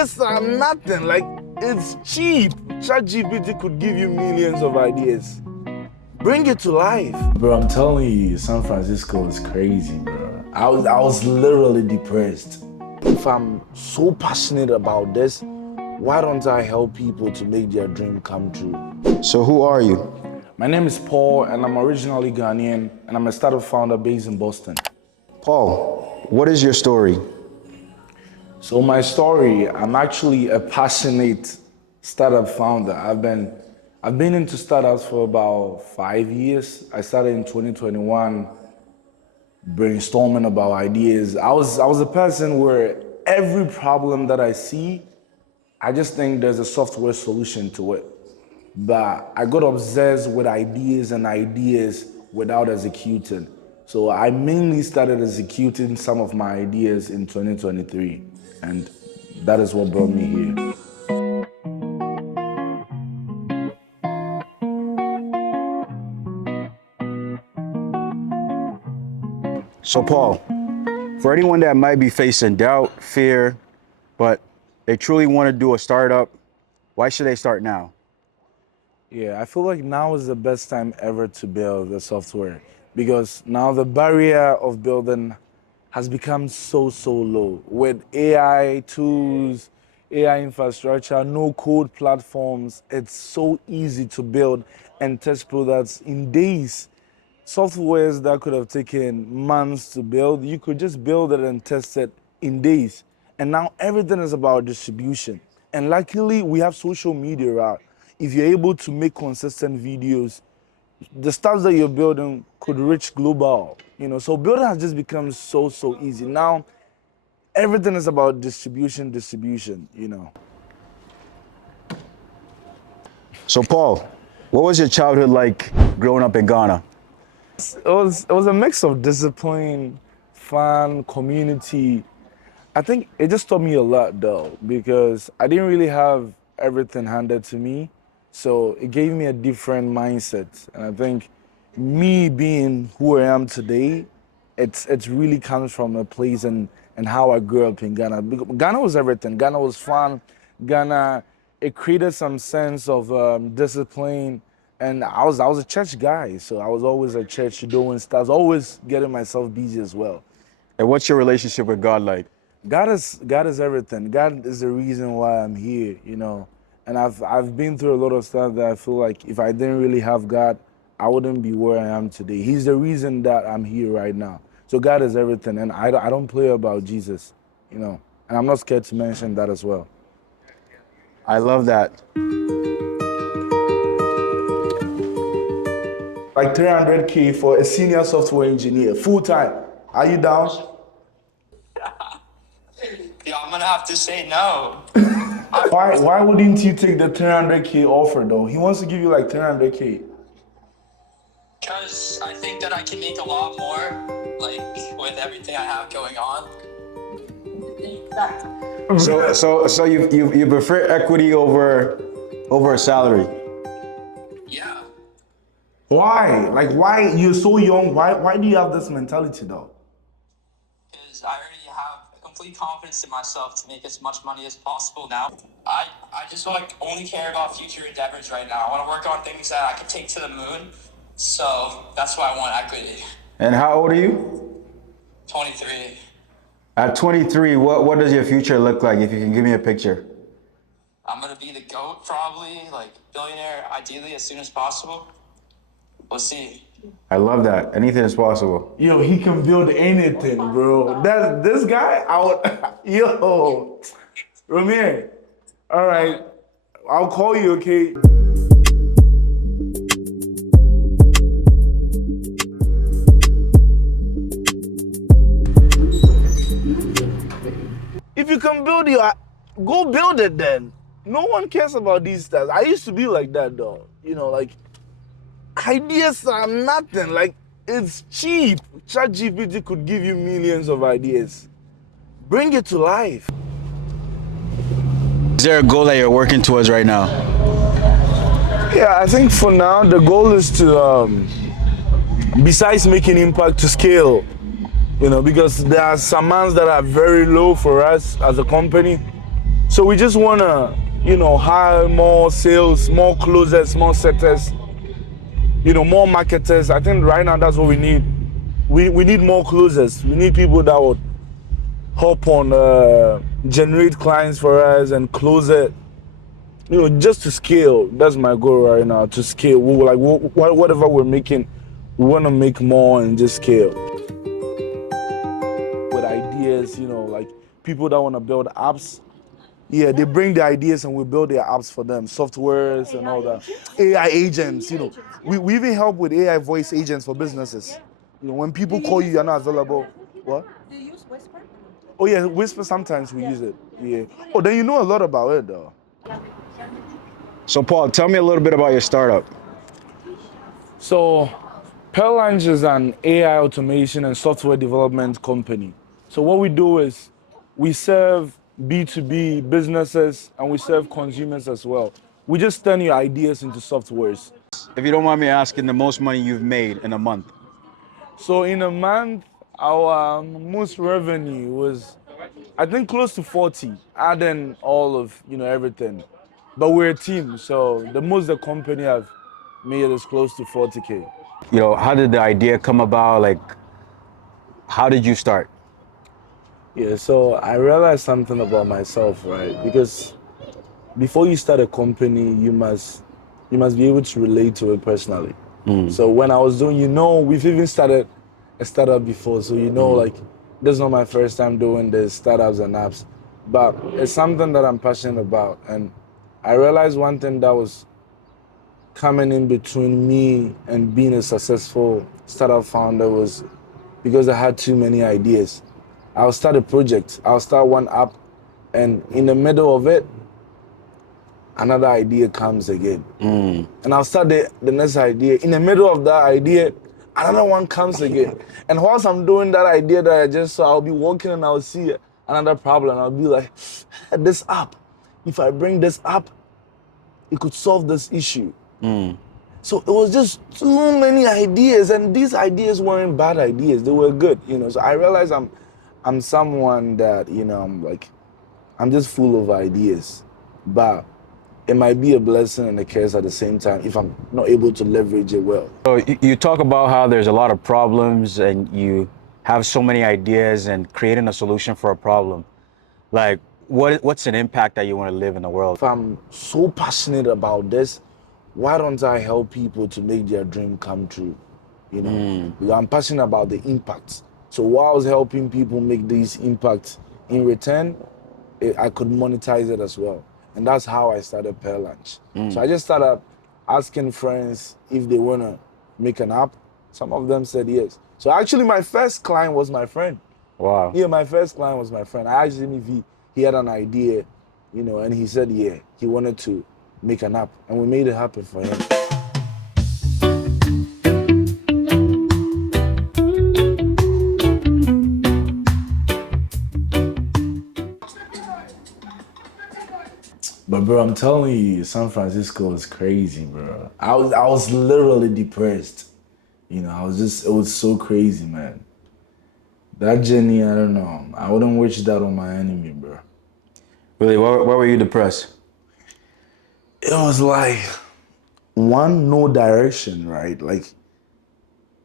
ideas are nothing. Like, it's cheap. ChatGPT could give you millions of ideas. Bring it to life. Bro, I'm telling you, San Francisco is crazy, bro. I was literally depressed. If I'm so passionate about this, why don't I help people to make their dream come true? So who are you? My name is Paul, and I'm originally Ghanaian, and I'm a startup founder based in Boston. Paul, what is your story? So my story, I'm actually a passionate startup founder. I've been into startups for about 5 years. I started in 2021 brainstorming about ideas. I was a person where every problem that I see, I just think there's a software solution to it. But I got obsessed with ideas and ideas without executing. So I mainly started executing some of my ideas in 2023. And that is what brought me here. So Paul, for anyone that might be facing doubt, fear, but they truly want to do a startup, why should they start now? Yeah, I feel like now is the best time ever to build the software because now the barrier of building has become so low. With AI tools, AI infrastructure, no code platforms, it's so easy to build and test products in days. Softwares that could have taken months to build, you could just build it and test it in days. And now everything is about distribution. And luckily, we have social media out. If you're able to make consistent videos, the stuff that you're building could reach global. So building has just become so easy. Now, everything is about distribution. So Paul, what was your childhood like growing up in Ghana? It was a mix of discipline, fun, community. I think it just taught me a lot though, because I didn't really have everything handed to me. So it gave me a different mindset. And I think me being who I am today, it's really comes from a place and how I grew up in Ghana. Ghana was everything. Ghana was fun. Ghana, it created some sense of discipline. And I was a church guy, so I was always at church doing stuff. I was always getting myself busy as well. And what's your relationship with God like? God is everything. God is the reason why I'm here, And I've been through a lot of stuff that I feel like if I didn't really have God, I wouldn't be where I am today. He's the reason that I'm here right now. So God is everything, and I don't play about Jesus, And I'm not scared to mention that as well. I love that. Like 300K for a senior software engineer, full time. Are you down? Yeah, I'm gonna have to say no. Why wouldn't you take the 300K offer though? He wants to give you like 300K. Because I think that I can make a lot more, like, with everything I have going on. So you prefer equity over a salary? Yeah. Why? Like, why? You're so young. Why do you have this mentality though? Because I already have complete confidence in myself to make as much money as possible now. I just only care about future endeavors right now. I want to work on things that I can take to the moon. So that's why I want equity. And how old are you? 23. At 23, what does your future look like if you can give me a picture? I'm gonna be the GOAT probably, like billionaire ideally as soon as possible. We'll see. I love that. Anything is possible. Yo, he can build anything, bro. This guy, yo, Ramir. All right, I'll call you, okay? If you can build it, go build it then. No one cares about these stuff. I used to be like that though. Like, ideas are nothing. Like, it's cheap. ChatGPT could give you millions of ideas. Bring it to life. Is there a goal that you're working towards right now? Yeah, I think for now, the goal is to, besides making impact, to scale. Because there are some amounts that are very low for us as a company. So we just wanna, hire more sales, more closers, more setters, more marketers. I think right now that's what we need. We need more closers. We need people that would hop on, generate clients for us and close it. Just to scale. That's my goal right now. To scale. Whatever we're making, we want to make more and just scale. With ideas, like people that want to build apps. Yeah, they bring the ideas and we build their apps for them, softwares and all that. AI agents, we even help with AI voice agents for businesses. When people call you, you're not available. What? Do you use Whisper? Oh yeah, Whisper, sometimes we use it. Yeah. Oh, then you know a lot about it though. So Paul, tell me a little bit about your startup. So, Pearlange is an AI automation and software development company. So what we do is we serve B2B businesses and we serve consumers as well. We just turn your ideas into softwares. If you don't mind me asking, the most money you've made in a month. So in a month, our most revenue was, I think, close to 40, adding all of, everything. But we're a team, so the most the company have made is close to 40K. How did the idea come about? Like, how did you start? Yeah, so I realized something about myself, right? Because before you start a company, you must be able to relate to it personally. So when I was doing, we've even started a startup before, so like this is not my first time doing this startups and apps, but it's something that I'm passionate about. And I realized one thing that was coming in between me and being a successful startup founder was because I had too many ideas. I'll start a project, I'll start one app, and in the middle of it, another idea comes again. And I'll start the next idea. In the middle of that idea, another one comes again. And whilst I'm doing that idea that I just saw, I'll be walking and I'll see another problem. I'll be like, this app, if I bring this app, it could solve this issue. So it was just too many ideas, and these ideas weren't bad ideas. They were good, So I realized I'm someone that, I'm just full of ideas. But it might be a blessing and a curse at the same time if I'm not able to leverage it well. So you talk about how there's a lot of problems and you have so many ideas and creating a solution for a problem. Like, what's an impact that you want to live in the world? If I'm so passionate about this, why don't I help people to make their dream come true? Because I'm passionate about the impact. So while I was helping people make these impacts, in return, I could monetize it as well. And that's how I started Pearlange. So I just started asking friends if they want to make an app. Some of them said yes. So actually my first client was my friend. Wow. Yeah, my first client was my friend. I asked him if he had an idea, and he said, yeah, he wanted to make an app. And we made it happen for him. But bro, I'm telling you, San Francisco is crazy, bro. I was literally depressed. It was so crazy, man. That journey, I don't know. I wouldn't wish that on my enemy, bro. Really, why were you depressed? It was like, one, no direction, right? Like,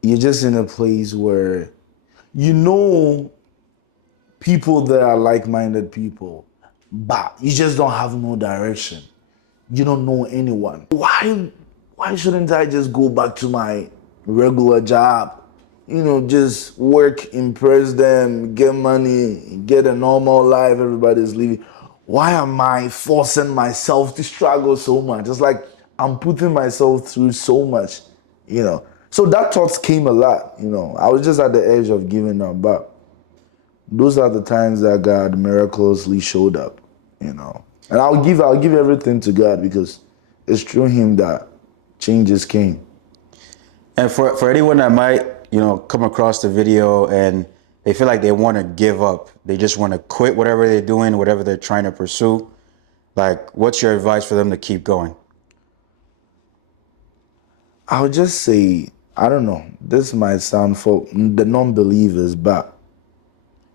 you're just in a place where people that are like-minded people, but you just don't have no direction. You don't know anyone. Why shouldn't I just go back to my regular job? Just work, impress them, get money, get a normal life, everybody's living. Why am I forcing myself to struggle so much? It's like I'm putting myself through so much, So that thoughts came a lot, I was just at the edge of giving up, but those are the times that God miraculously showed up, And I'll give everything to God because it's through him that changes came. And for anyone that might, come across the video and they feel like they want to give up, they just want to quit whatever they're doing, whatever they're trying to pursue, like, what's your advice for them to keep going? I'll just say, I don't know, this might sound for the non-believers, but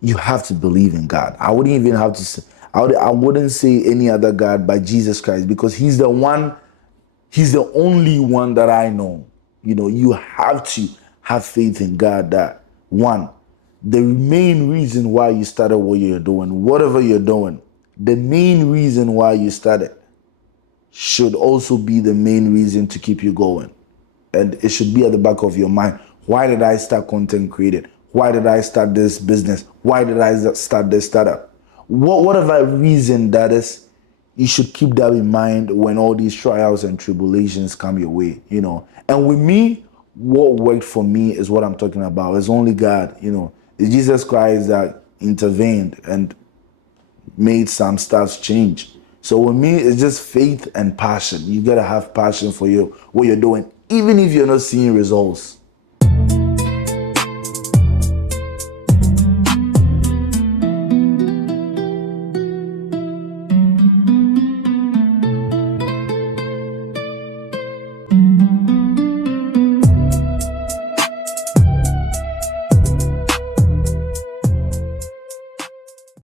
you have to believe in God. I wouldn't even have to say, I wouldn't say any other God but Jesus Christ, because he's the one, he's the only one that I know. You know, you have to have faith in God that, one, the main reason why you started what you're doing, whatever you're doing, the main reason why you started should also be the main reason to keep you going. And it should be at the back of your mind. Why did I start content creating? Why did I start this business? Why did I start this startup? Whatever reason that is, you should keep that in mind when all these trials and tribulations come your way, you know. And with me, what worked for me is what I'm talking about. It's only God, you know. It's Jesus Christ that intervened and made some stuff change. So with me, it's just faith and passion. You gotta have passion for what you're doing, even if you're not seeing results.